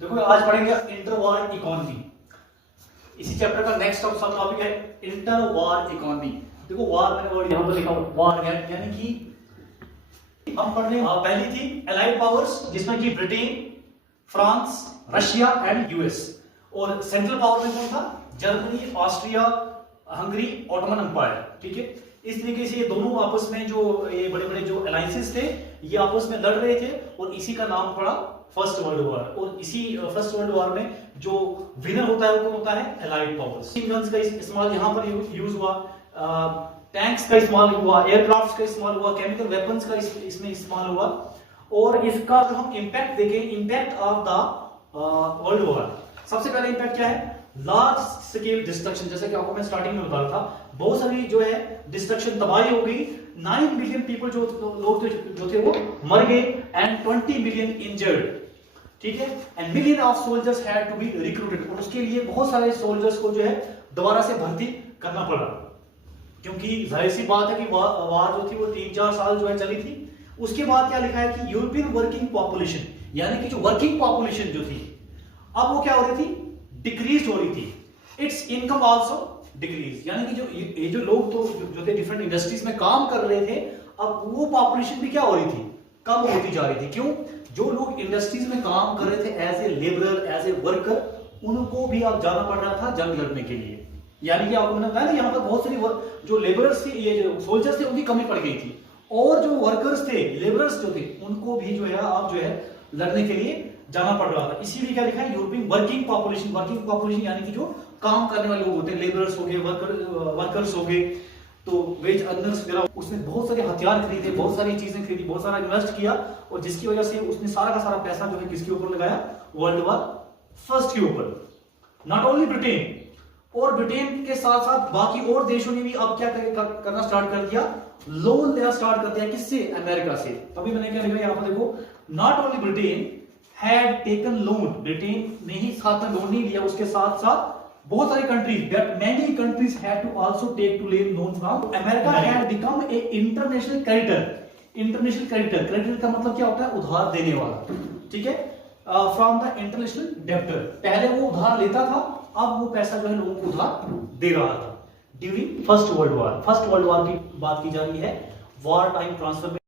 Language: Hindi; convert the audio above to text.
देखो आज पढ़ेंगे इंटर वॉर इकोनॉमी। इसी चैप्टर का नेक्स्ट सब टॉपिक है इंटर वॉर इकोनॉमी। देखो वॉर मैंने वर्ड यहां पर लिखा हुआ वॉर यानी कि हम पढ़ने पहली थी एलाइड पावर्स जिसमें कि Britain, France, Russia and US, और सेंट्रल पावर में कौन था? Germany, Austria, Hungary, Ottoman Empire. ठीक है, इस तरीके से ये दोनों आपस में जो ये बड़े बड़े जो अलायंसेस थे ये आपस में लड़ रहे थे और इसी का नाम पड़ा फर्स्ट वर्ल्ड वॉर। और इसी फर्स्ट वर्ल्ड वॉर में जो विनर होता है वो कौन होता है? Allied powers. गन्स का इस्तेमाल यहाँ पर यूज हुआ, टैंक्स का इस्तेमाल हुआ, एयरक्राफ्ट का इस्तेमाल हुआ, केमिकल वेपन्स का इसमें इस्तेमाल हुआ। और इसका जो हम इंपैक्ट देखें, impact of the world war, सबसे पहले इंपैक्ट क्या है? Large scale destruction. जैसे कि आपको मैं स्टार्टिंग में बता रहा था, बहुत सारी जो है डिस्ट्रक्शन, तबाही हो गई। 9 मिलियन पीपल जो लोग जो थे वो मर गए एंड 20 मिलियन इंजर्ड। ठीक है, and million of soldiers had to be recruited. और उसके लिए बहुत सारे सोल्जर्स को जो है दोबारा से भर्ती करना पड़ा, क्योंकि जाहिर सी बात है कि वार जो थी वो 3-4 साल जो है चली थी। उसके बाद क्या लिखा है कि यूरोपियन वर्किंग पॉपुलेशन, यानी कि जो वर्किंग पॉपुलेशन जो थी अब वो क्या हो रही थी? डिक्रीज हो रही थी। इट्स इनकम आल्सो डिक्रीज, यानी कि ये जो लोग तो जो थे डिफरेंट इंडस्ट्रीज में काम कर रहे थे, अब वो पॉपुलेशन भी क्या हो रही थी? कम होती जा रही थी। क्यों? जो लोग इंडस्ट्रीज में काम कर रहे थे as a labourer, as a worker, उनको भी अब जाना पड़ रहा था जंग लड़ने के लिए। यानी कि आपको मैंने बताया ना, यहाँ पर बहुत सारी जो लेबरर्स थे, ये जो सोल्जर्स थे, उनकी कमी पड़ गई थी। और जो वर्कर्स थे, लेबरर्स जो थे, उनको भी जो है अब जो है लड़ने के लिए जाना पड़ रहा था। इसीलिए क्या लिखा है? European working population. Working population यानी कि जो काम करने वाले लोग होते हैं, लेबरर्स हो गए, वर्कर्स हो गए, तो वेज अर्नर्स वगैरह। उसने बहुत सारे हथियार खरीदे, बहुत सारी चीजें खरीदी, बहुत सारा इन्वेस्ट किया, और जिसकी वजह से उसने सारा का सारा पैसा जो है किसके ऊपर लगाया? वर्ल्ड वॉर फर्स्ट के ऊपर। नॉट ओनली ब्रिटेन, और ब्रिटेन के साथ साथ बाकी और देशों ने भी अब क्या करना स्टार्ट कर दिया? लोन लेना स्टार्ट कर दिया। किससे? अमेरिका से। तभी मैंने क्या लिखा यहाँ पर देखो, not only Britain had taken loan, Britain ने ही साथ में लोन नहीं लिया, उसके साथ साथ बहुत सारी countries, but many countries had to also take to lend loan from America had become a international creditor. International creditor, creditor का मतलब क्या होता है? उधार देने वाला। ठीक है, फ्रॉम द इंटरनेशनल डेब्टर। पहले वो उधार लेता था, अब वो पैसा जो है लोगों को उधार दे रहा था during first world war. First world war की बात की जा रही है, वॉर टाइम ट्रांसफर